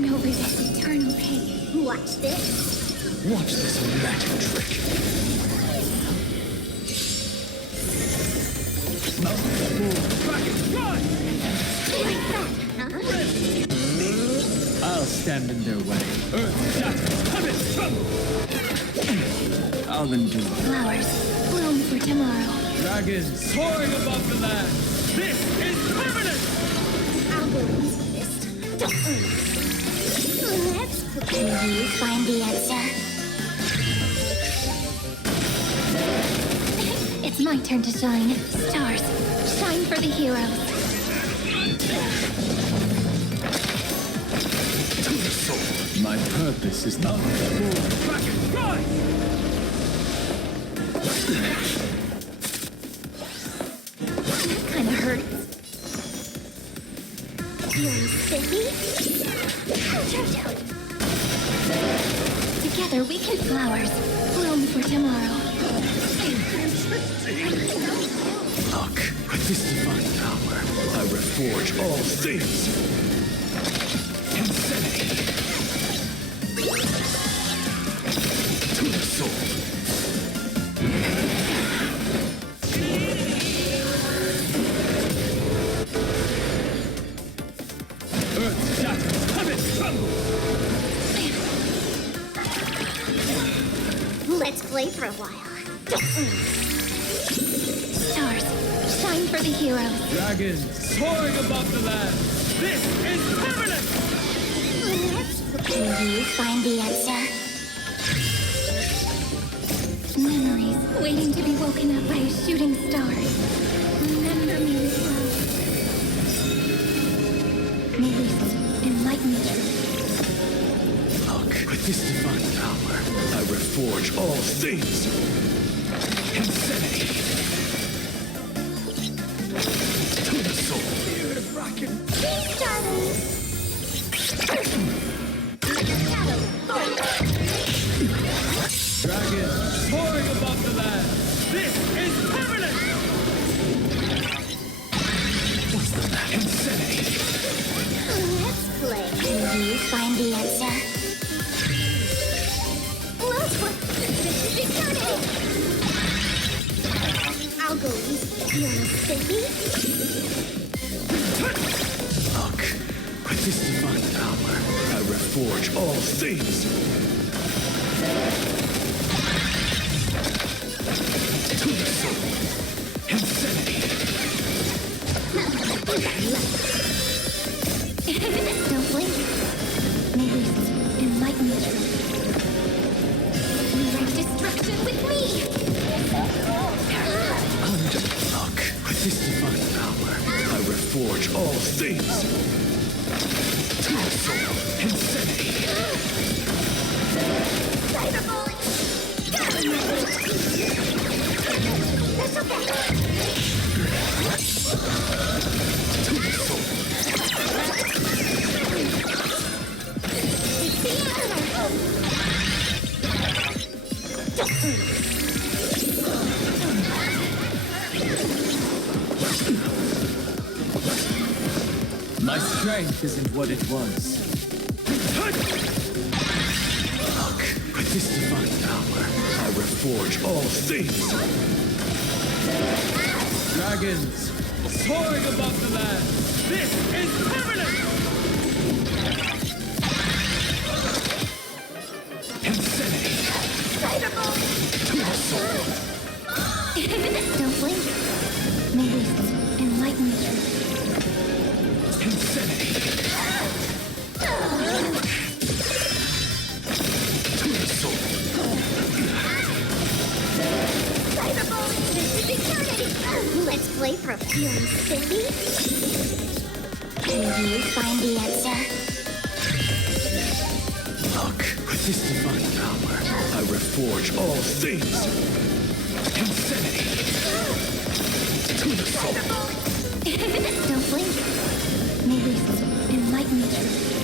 turn over this eternal pain. Watch this. Watch this magic trick. Like that, huh? I'll stand in their way. I'll endure. Flowers bloom for tomorrow. Dragons soaring above the land. This is permanent! I'll go easy this time. Let's Can you find the answer? It's my turn to shine. Stars, shine for the heroes. To the soul. My purpose is not That kind of hurts. feeling sticky. Ouch, ouch, ouch. Together we can flowers bloom for tomorrow. Look, with this divine power, I reforge all things. Insanity. To the soul. Earth shatters, heaven trembles. Let's play for a while. Stars, shine for the heroes. Dragons soaring above the land. This is permanent! Let's Can you find the answer? Memories waiting to be woken up by a shooting star. Remember me with love. Memories enlighten the truth. Look, with this divine power, I reforge all things. Insanity. To the soul. Dragons soaring above the land. This is permanent! What's the matter? Insanity. Let's play. Can you find the answer? Look, this is eternity. I'll go easy. Feeling sticky. Look, with this divine power, I reforge all things. To the soul. Insanity. Don't blink. Memories enlighten the truth. Rewrite destruction with me. Look, with this divine power, I reforge all things. To the soul. Insanity. Cyberbullet. That's okay. To the soul. It's the My strength isn't what it was. Look, with this divine power, I reforge all things. Dragons soaring above the land. This is permanent! Insanity. To the soul. Don't blink. Memories enlighten the truth. Insanity. To the soul. This is eternity. Let's play for a feeling sticky. Can you find the answer? Look, with this divine power, I reforge all things. Insanity. To the soul. Don't blink. Memories enlighten the truth.